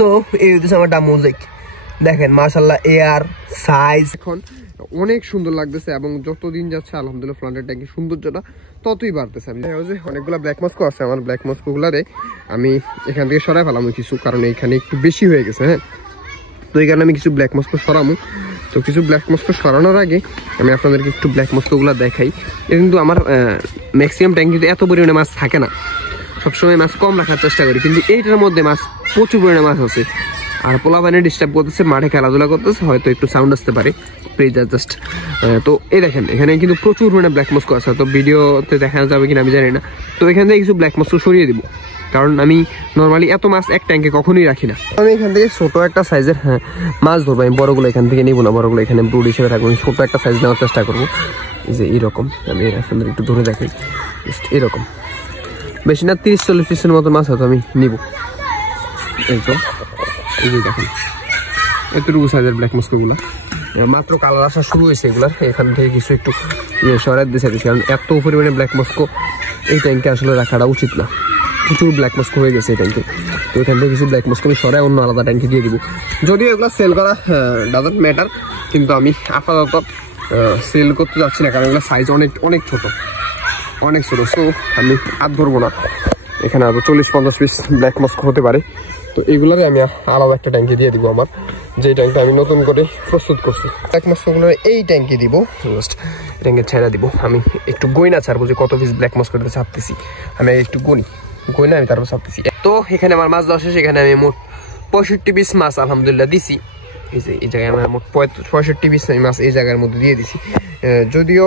তো এই হচ্ছে আমার ডামোজেক দেখেন মাশাআল্লাহ এয়ার সাইজ এখন অনেক সুন্দর লাগতেছে এবং যতদিন যাচ্ছে আলহামদুলিল্লাহ প্লান্টের ট্যাঙ্কি সৌন্দর্যটা ততই বাড়তেছে। আমি অনেকগুলো ব্ল্যাক মস্কো আছে, আমার ব্ল্যাক মস্কোগুলারে আমি এখান থেকে সরাই ফেলাম কিছু, কারণ এইখানে একটু বেশি হয়ে গেছে। হ্যাঁ, তো এই কারণে আমি কিছু ব্ল্যাক মস্কো সরামু। তো কিছু ব্ল্যাক মস্কো সরানোর আগে আমি আপনাদেরকে একটু ব্ল্যাক মস্কোগুলো দেখাই। কিন্তু আমার ম্যাক্সিমাম ট্যাঙ্কিতে এত পরিমাণে মাছ থাকে না, সবসময় মাছ কম রাখার চেষ্টা করি, কিন্তু এইটার মধ্যে মাছ প্রচুর পরিমাণে মাছ আছে। আর পোলাপানে ডিস্টার্ব করতেছে, মাঠে খেলাধুলা করতেছে, হয়তো একটু সাউন্ড আসতে পারে, প্লিজ জাস্ট। তো এই দেখেন এখানে কিন্তু প্রচুর পরিমাণে ব্ল্যাক মস্কো আছে, তো ভিডিওতে দেখানো যাবে কিনা আমি জানি না। তো এখান থেকে কিছু ব্ল্যাক মস্কো সরিয়ে দিব, কারণ আমি নর্মালি এত মাছ এক ট্যাঙ্কে কখনোই রাখি না। আমি এখান থেকে ছোট একটা সাইজের মাছ ধরবো, আমি বড়গুলো এখান থেকে নিবো না, বড়গুলো এখানে ব্রুড হিসেবে রাখবো। আমি ছোট একটা সাইজ নেওয়ার চেষ্টা করবো। এই যে এইরকম, আমি আপনাদের একটু ধরে দেখাই, জাস্ট এরকম বেশি না 30-40 পিসের মতো মাছ হয়তো আমি নিব। এই তো এই যে দেখেন এতটুকু সাইজের ব্ল্যাক মস্কোগুলো মাত্র কালার আসা শুরু হয়েছে এগুলার। এখান থেকে কিছু একটু সরাই দিতে চাইছি, কারণ এত পরিমাণে ব্ল্যাক মস্কো এই ট্যাঙ্কে আসলে রাখাটা উচিত না। প্রচুর ব্ল্যাক মস্কো হয়ে গেছে এই ট্যাঙ্কে। তো এখান থেকে কিছু ব্ল্যাক মস্কো আমি সরাই অন্য আলাদা ট্যাঙ্কে দিয়ে দিব। যদিও এগুলো সেল করা ডাজন্ট ম্যাটার, কিন্তু আমি আপাতত সেল করতে যাচ্ছি না, কারণ এগুলো সাইজ অনেক অনেক ছোটো, অনেক ছোটো। সো আমি হাত ধরবো না, এখানে আরও 40-50 পিস ব্ল্যাক মস্কো হতে পারে। তো এগুলোরে আমি আলাদা একটা ট্যাঙ্কি দিয়ে দিব, আমার যে ট্যাঙ্কটা আমি নতুন করে প্রস্তুত করছি। ব্ল্যাক মস্কোগুলো এই ট্যাঙ্কি দিব, জাস্ট ট্যাঙ্কে ছেড়ে দিব। আমি একটু গয়না ছাড়বো যে কত পিস ব্ল্যাক মস্কো ছাপতেছি, আমি একটু গয়না আমি তারপর ছাপতেছি। তো এখানে আমার মাছ দেওয়া শেষ, এখানে আমি মোট 65 পিস মাছ আলহামদুলিল্লাহ দিছি। এই যে এই জায়গায় আমার মোট 65 পিস মাছ এই জায়গার মধ্যে দিয়ে দিছি। যদিও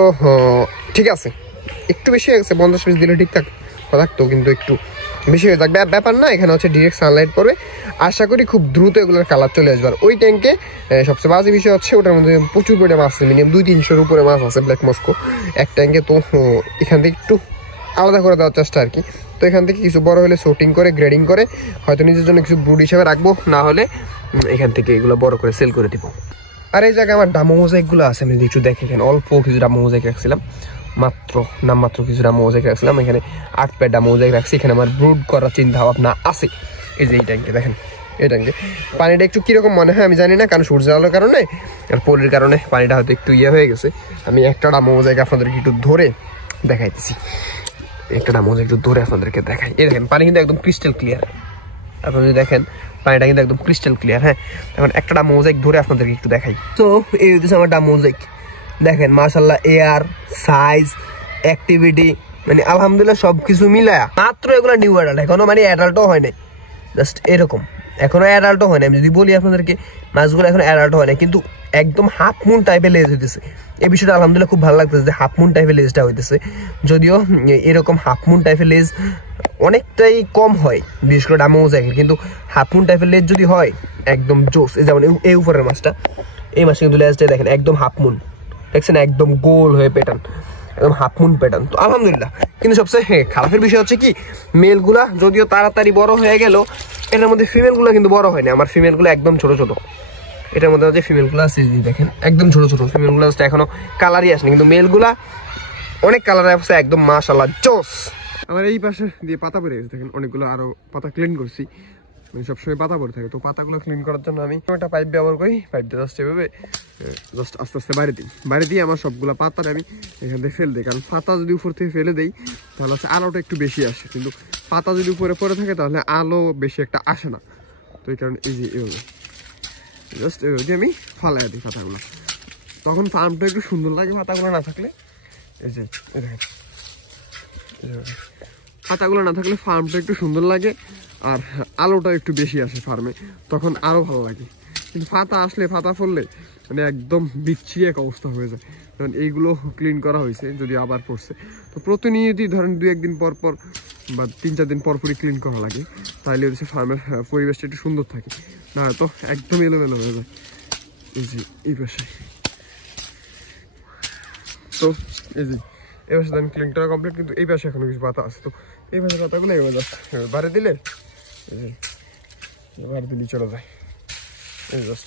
ঠিক আছে, একটু বেশি হয়ে গেছে, 50 পিস দিলে ঠিক থাকতো, কিন্তু একটু বেশি হয়ে যাক, ব্যাপার না। এখানে হচ্ছে ডিরেক্ট সানলাইট পড়বে, আশা করি খুব দ্রুত এগুলোর কালার চলে আসবে। আর ওই ট্যাঙ্কে সবচেয়ে বাজে বিষয় হচ্ছে ওটার মধ্যে প্রচুর পরিমাণে মাছ আছে, মিনিমাম 200-300-র উপরে মাছ আছে ব্ল্যাক মস্কো এক ট্যাঙ্কে। তো এখান থেকে একটু আলাদা করে দেওয়ার চেষ্টা আর কি। তো এখান থেকে কিছু বড় হলে শর্টিং করে গ্রেডিং করে হয়তো নিজের জন্য কিছু ব্রুড হিসাবে রাখবো, না হলে এখান থেকে এগুলো বড় করে সেল করে দিব। আর এই জায়গায় আমার ডামো মোজাইকগুলো আছে, আমি একটু দেখে এখানে অল্প কিছু ডামো মোজাইক রাখছিলাম, মাত্র কিছু ডামো মোজাইক রাখছিলাম। এখানে 8 প্যাড ডামো মোজাইক রাখছি। এখানে আমার ব্রুড করার চিন্তা ভাবনা আছে। এই যে এই ট্যাঙ্কে দেখেন, এই ট্যাঙ্কে পানিটা একটু কীরকম মনে হয় আমি জানি না, কারণ সূর্য আলোর কারণে আর পলির কারণে পানিটা হয়তো একটু হয়ে গেছে। আমি একটা ডামো মোজাইক আপনাদেরকে একটু ধরে দেখাইতেছি, একটা ডামো মোজাইক একটু ধরে আপনাদেরকে দেখাই। এই দেখেন পানি কিন্তু একদম ক্রিস্টাল ক্লিয়ার, আপনারা যদি দেখেন পানিটা কিন্তু একদম ক্রিস্টাল ক্লিয়ার। হ্যাঁ, এখন একটা ডামো মোজাইক ধরে আপনাদেরকে একটু দেখাই। তো এই হচ্ছে আমার ডামো মোজাইক দেখেন মাশাআল্লাহ এয়ার সাইজ অ্যাক্টিভিটি মানে আলহামদুলিল্লাহ সবকিছু মিলায়া মাত্র এগুলো নিউ অ্যাডাল্ট, এখনো মানে অ্যাডাল্টও হয় নাই, জাস্ট এরকম এখনো অ্যাডাল্টও হয় না। আমি যদি বলি আপনাদেরকে মাছগুলো এখন অ্যাডাল্ট হয় না, কিন্তু একদম হাফ মুন টাইপের লেজ হইতেছে। এই বিষয়টা আলহামদুলিল্লাহ খুব ভালো লাগতেছে যে হাফ মুন টাইপের লেজটা হইতেছে। যদিও এরকম হাফ মুন টাইপের লেজ অনেকটাই কম হয়, বিশেষ করে ডামো মোজাইকের, কিন্তু হাফ মুন টাইপের লেজ যদি হয় একদম জোস। এই যেমন এই উপরের মাছটা, এই মাছটা কিন্তু লেজটা দেখেন একদম হাফ মুন, দেখছেন একদম গোল হয়ে প্যাটার্ন, একদম হাফ মুন প্যাটার্ন। তো আলহামদুলিল্লাহ, কিন্তু সবচেয়ে খারাপের বিষয় হচ্ছে কি মেলগুলা যদিও তাড়াতাড়ি বড় হয়ে গেল, এটার মধ্যে ফিমেলগুলো কিন্তু বড় হয়নি। আমার ফিমেলগুলো একদম ছোট ছোট, এটার মধ্যে যে ফিমেলগুলো আছে দেখেন একদম ছোট ছোট ফিমেলগুলো এখনো কালারই আসেনি, কিন্তু মেলগুলা অনেক কালার আসছে একদম মাশাআল্লাহ জোস। আমার এই পাশে দিয়ে পাতা পড়ে গেছে দেখেন, অনেকগুলো আরো পাতা ক্লিন করছি, মানে সবসময় পাতা পড়ে থাকে। তো পাতাগুলো ক্লিন করার জন্য আমি একটা পাইপ ব্যবহার করি, পাইপ দিয়ে জাস্ট এভাবে জাস্ট আস্তে আস্তে বাইরে দিয়ে আমার সবগুলো পাতা আমি এখান থেকে ফেলে দিই, কারণ পাতা যদি উপর থেকে ফেলে দিই তাহলে হচ্ছে আলোটা একটু বেশি আসে, কিন্তু পাতা যদি উপরে পড়ে থাকে তাহলে আলো বেশি একটা আসে না। তো এই কারণে এই যে এভাবে জাস্ট এভাবে আমি ফালাই দিই পাতাগুলো, তখন ফার্মটা একটু সুন্দর লাগে। পাতাগুলো না থাকলে এই যে পাতাগুলো না থাকলে ফার্মটা একটু সুন্দর লাগে, আর আলোটা একটু বেশি আসে ফার্মে, তখন আরও ভালো লাগে। কিন্তু পাতা আসলে পাতা ফললে মানে একদম বিচ্ছিরি এক অবস্থা হয়ে যায়। কারণ এইগুলো ক্লিন করা হয়েছে, যদি আবার পড়ছে তো প্রতিনিয়তই ধরেন 2-1 দিন পর পর বা 3-4 দিন পরপরই ক্লিন করা লাগে, তাহলে হচ্ছে ফার্মের পরিবেশটা একটু সুন্দর থাকে, না তো একদম এলোমেলো হয়ে যায়। এই যে এই পাশে, তো এই যে এই পাশে দেন ক্লিন করা কমপ্লিট, কিন্তু এই পাশে এখনো কিছু পাতা আছে। তো এই পাশে পাতাগুলো এবার জাস্ট বাড়ি দিলে বাড়ি দিলে চলে যায়, এই জাস্ট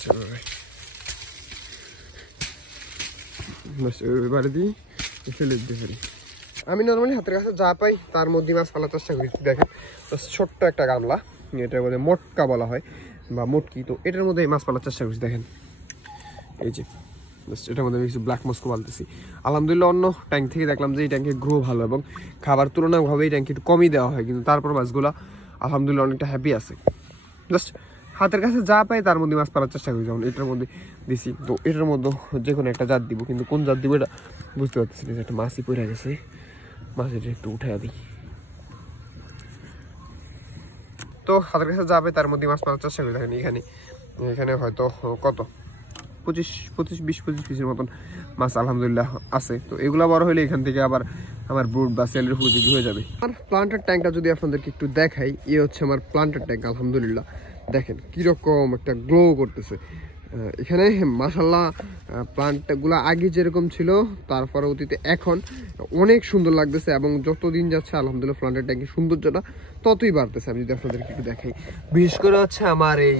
বাড়ি দিই ফেলে দিতে পারি। আমি নর্মালি হাতের কাছে যা পাই তার মধ্যে মাছ ফেলার চেষ্টা করি। দেখেন ছোট্ট একটা গামলা, এটার মধ্যে মটকা বলা হয়, বা মুটকি, তো এটার মধ্যে মাছ পালার চেষ্টা করছি। দেখেন এই যে এটার মধ্যে আমি কিছু ব্ল্যাক মস্কো পালতেছি। আলহামদুলিল্লাহ অন্য ট্যাঙ্ক থেকে দেখলাম যে এই ট্যাঙ্কের গ্রো ভালো এবং খাবার তুলনাভাবে এই ট্যাঙ্কে একটু কমই দেওয়া হয়, কিন্তু তারপর মাছগুলো আলহামদুলিল্লাহ অনেকটা হ্যাপি আছে। জাস্ট হাতের কাছে যা পাই তার মধ্যে মাছ পালার চেষ্টা করি। যেমন এটার মধ্যে দিছি, তো এটার মধ্যে যে কোনো একটা জাত দিব, কিন্তু কোন জাত দিব এটা বুঝতে পারতেছি না। একটা মাছই পড়ে গেছে, মাছ এটা একটু উঠে দিই। তো হাতের কাছে যাবে তার মধ্যে মাছ পালার চেষ্টা করি। দেখেন এখানে হয়তো কত 20-25 পিসের মতন মাছ আলহামদুলিল্লাহ আছে। তো এগুলো বড় হলে এখান থেকে আবার আমার ব্রুড বা সেলের উপযোগী হয়ে যাবে। আর প্লান্টার ট্যাঙ্কটা যদি আপনাদেরকে একটু দেখাই, এই হচ্ছে আমার প্লান্টার ট্যাঙ্ক। আলহামদুলিল্লাহ দেখেন কিরকম একটা গ্লো করতেছে এখানে। মাশাল্লাহ প্লান্টগুলো আগে যেরকম ছিল তার পরবর্তীতে এখন অনেক সুন্দর লাগতেছে, এবং যতদিন যাচ্ছে আলহামদুলিল্লাহ প্লান্টার ট্যাঙ্কের সৌন্দর্যটা ততই বাড়তেছে। আমি যদি আপনাদেরকে একটু দেখাই, বিশেষ করে হচ্ছে আমার এই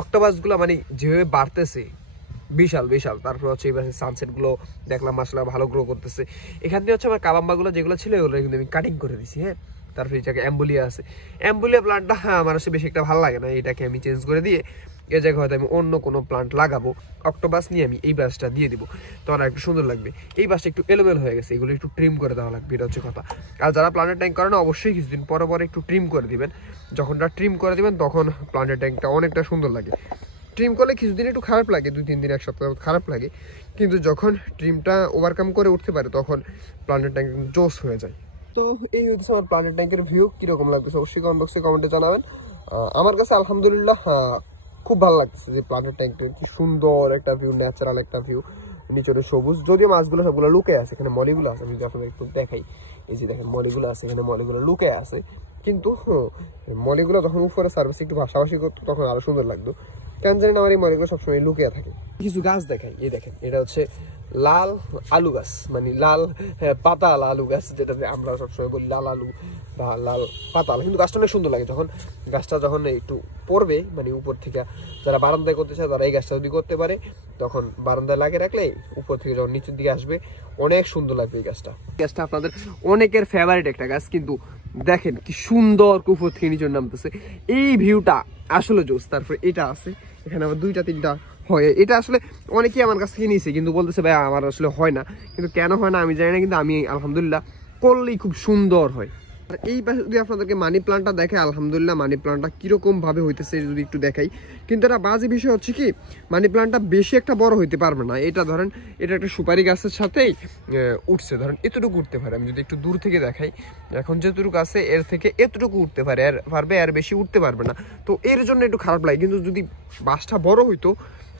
অক্টোপাসগুলো মানে যেভাবে বাড়তেছে বিশাল বিশাল। তারপর হচ্ছে এই পাশে সানসেটগুলো দেখলাম মাশাআল্লাহ ভালো গ্রো করতেছে। এখান থেকে হচ্ছে আমার কাবাম্বাগুলো যেগুলো ছিল ওগুলো কিন্তু আমি কাটিং করে দিছি। হ্যাঁ, তারপরে এই জায়গায় অ্যাম্বুলিয়া আছে। অ্যাম্বুলিয়া প্লান্টটা আমার আসলে বেশি একটা ভালো লাগে না, এটাকে আমি চেঞ্জ করে দিয়ে এই জায়গায় হয়তো আমি অন্য কোনো প্লান্ট লাগাবো। অক্টোপাস নিয়ে আমি এই বাসটা দিয়ে দিব, তখন একটু সুন্দর লাগবে। এই বাসটা একটু এলোমেলো হয়ে গেছে, এগুলো একটু ট্রিম করে দেওয়া লাগবে, এটা হচ্ছে কথা। আর যারা প্লান্টের ট্যাঙ্ক করেন অবশ্যই কিছুদিন পরে পরে একটু ট্রিম করে দিবেন। যখনটা ট্রিম করে দিবেন তখন প্লান্টের ট্যাঙ্কটা অনেকটা সুন্দর লাগে। ট্রিম করলে কিছুদিন একটু খারাপ লাগে, 2-3 দিন 1 সপ্তাহ খারাপ লাগে, কিন্তু যখন ট্রিমটা ওভারকাম করে উঠতে পারে তখন প্লান্টের ট্যাঙ্ক জোস হয়ে যায়। তো এই হচ্ছে আমার প্লান্টের ট্যাঙ্কের ভিউ। কীরকম লাগতেছে অবশ্যই কমেন্ট বক্সে কমেন্টে জানাবেন। আমার কাছে আলহামদুলিল্লাহ খুব ভালো লাগতেছে যে প্লান্টের ট্যাঙ্কটা কি সুন্দর একটা ভিউ, ন্যাচারাল একটা ভিউ। নিচরে সবুজ, যদিও মাছগুলো সবগুলো লুকে আছে, এখানে মলিগুলো আছে। আমি যদি আপনাদের একটু দেখাই, এই যে দেখেন মলিগুলো আছে, এখানে মলিগুলো লুকে আছে, কিন্তু মলিগুলো যখন উপরে সার্ভিস একটু ভাসাভাসি করতো তখন আরো সুন্দর লাগতো। কেন জানি না আমার এই মলিগুলো সবসময় লুকিয়ে থাকে। কিছু গাছ দেখাই, এই দেখেন এটা হচ্ছে লাল আলু গাছ, মানে লাল পাতাল আলু গাছ, যেটা আমরা সবসময় বলি লাল আলু বা লাল পাতাল। কিন্তু গাছটা অনেক সুন্দর লাগে যখন গাছটা যখন একটু পড়বে, মানে উপর থেকে যারা বারান্দায় করতে চায় তারা এই গাছটা যদি করতে পারে, তখন বারান্দায় লাগিয়ে রাখলে উপর থেকে যখন নিচের দিকে আসবে অনেক সুন্দর লাগবে এই গাছটা। গাছটা আপনাদের অনেকের ফেভারিট একটা গাছ, কিন্তু দেখেন কি সুন্দর উপর থেকে নিচে নামতেছে, এই ভিউটা আসলে জোস। তারপরে এটা আছে, এখানে আবার 2-3টা হয়। এটা আসলে অনেকেই আমার কাছ থেকে নিয়েছে, কিন্তু বলতেছে ভাই আমার আসলে হয় না, কিন্তু কেন হয় না আমি জানি না, কিন্তু আমি আলহামদুলিল্লাহ করলেই খুব সুন্দর হয়। আর এই পাশে যদি আপনাদেরকে মানি প্লান্টটা দেখে, আলহামদুলিল্লাহ মানি প্লান্টটা কীরকম ভাবে হইতেছে যদি একটু দেখাই। কিন্তু এটা বাজে বিষয় হচ্ছে কি, মানি প্লান্টটা বেশি একটা বড় হইতে পারবে না। এটা ধরেন এটা একটা সুপারি গাছের সাথেই উঠছে, ধরেন এতটুকু উঠতে পারে। আমি যদি একটু দূর থেকে দেখাই, এখন যেটুকু আছে এর থেকে এতটুকু উঠতে পারে, আর বেশি উঠতে পারবে না। তো এর জন্য একটু খারাপ লাগে, কিন্তু যদি বাসটা বড় হইতো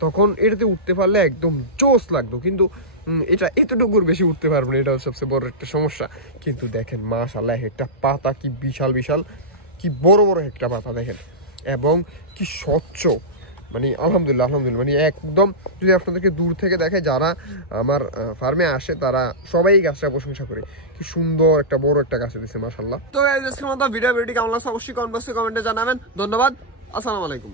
তখন এটাতে উঠতে পারলে একদম জোস লাগতো। কিন্তু এটা এতটুকুর বেশি উঠতে পারবে না, এটা হচ্ছে সবচেয়ে বড় একটা সমস্যা। কিন্তু দেখেন মাশাআল্লাহ একটা পাতা কি বিশাল বিশাল, কি বড় বড় একটা পাতা দেখেন, এবং কি স্বচ্ছ, মানে আলহামদুলিল্লাহ মানে একদম। যদি আপনাদেরকে দূর থেকে দেখে, যারা আমার ফার্মে আসে তারা সবাই গাছটা প্রশংসা করে, কি সুন্দর একটা বড় একটা গাছ দিচ্ছে মাশাআল্লাহ। তো আজকের মতো ভিডিওটি কেমন লাগছে অবশ্যই কমেন্ট বক্সে কমেন্টে জানাবেন। ধন্যবাদ, আসসালামু আলাইকুম।